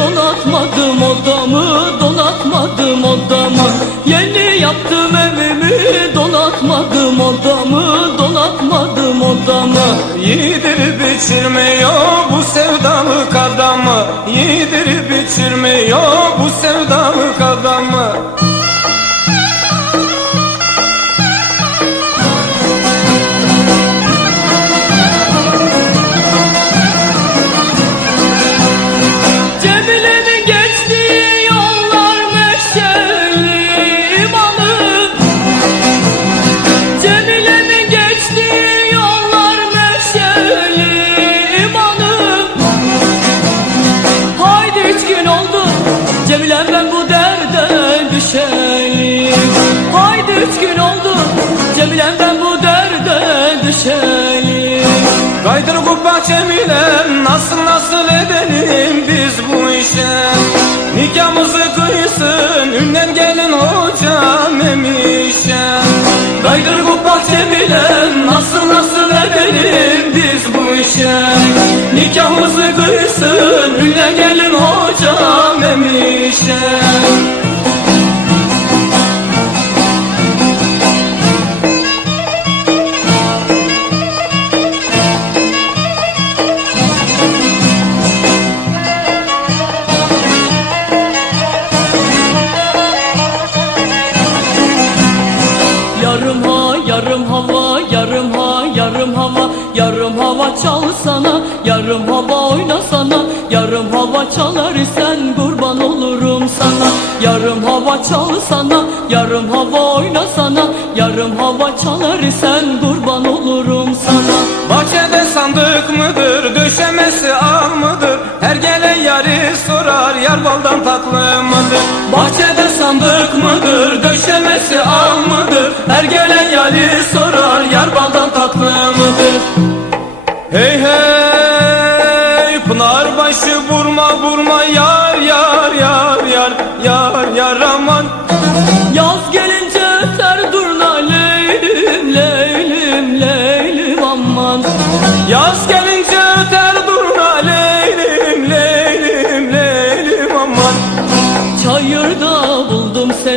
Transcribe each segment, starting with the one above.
donatmadım odamı donatmadım odamı. Yeni yaptım evimi donatmadım odamı donatmadım odamı. Yedirip içirmiyor bu sevdalık adamı Yedirip içirmiyor bu sevdalık adamı Kaydır kubba Cemile'm nasıl nasıl edelim biz bu işe? Nikahımızı kıysın ünlen gelin hocam emişe Kaydır kubba Cemile'm nasıl nasıl edelim biz bu işe? Nikahımızı kıysın ünlen gelin hocam emişe yarım hava çal sana yarım hava oyna sana yarım hava çalar isen kurban olurum sana. Yarım hava çal sana yarım hava oyna sana yarım hava çalar isen kurban olurum sana. Bahçede sandık mıdır döşemesi al mıdır? Her gelen yarı sorar yar baldan tatlı mıdır? Bahçede sandık mıdır döşemesi al mıdır? Her gelen yarı sorar yar baldan tatlı mıdır Hey hey Pınar başı vurma vurma yar yar yar yar yar yar aman. Yaz gelince öter durna leylim leylim leylim aman. Yaz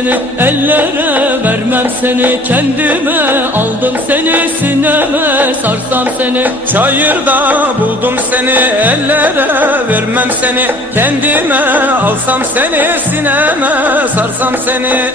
seni ellere vermem seni. Kendime aldım seni sineme sarsam seni. Çayırda buldum seni ellere vermem seni. Kendime alsam seni sineme sarsam seni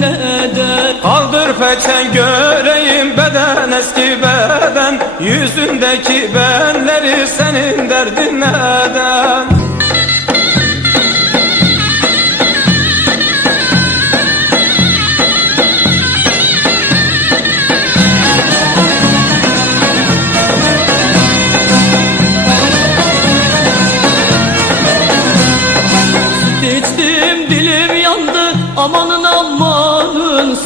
neden Kaldır peçen göreyim beden eski beden. Yüzündeki benleri senin derdin neden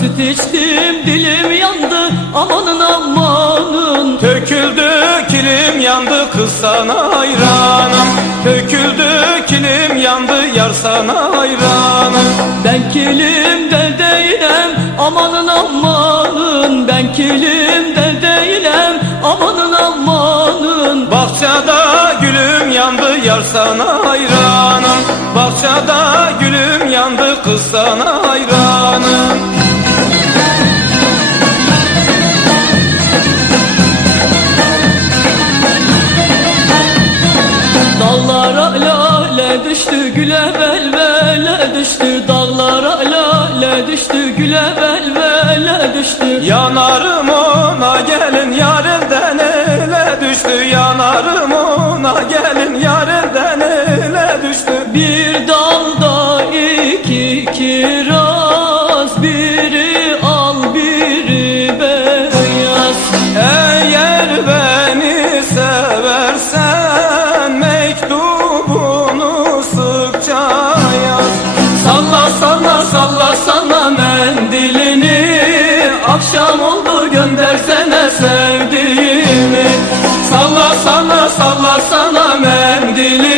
Süt içtim dilim yandı amanın amanın. Töküldü kilim yandı kız sana hayranım. Töküldü kilim yandı yar sana hayranım. Ben kilimde değilim amanın amanın. Ben kilimde değilim amanın amanın. Bahçada gülüm yandı yar sana hayranım. Bahçada gülüm yandı kız sana hayranım düştü Dağlara lale düştü güle velvele düştü. Yanarım ona gelin yar elden ele düştü. Yanarım ona gelin yar elden ele düştü. Bir dalda Salla salla salla salla mendilini Akşam oldu göndersene sevdiğimi Salla salla salla salla mendilini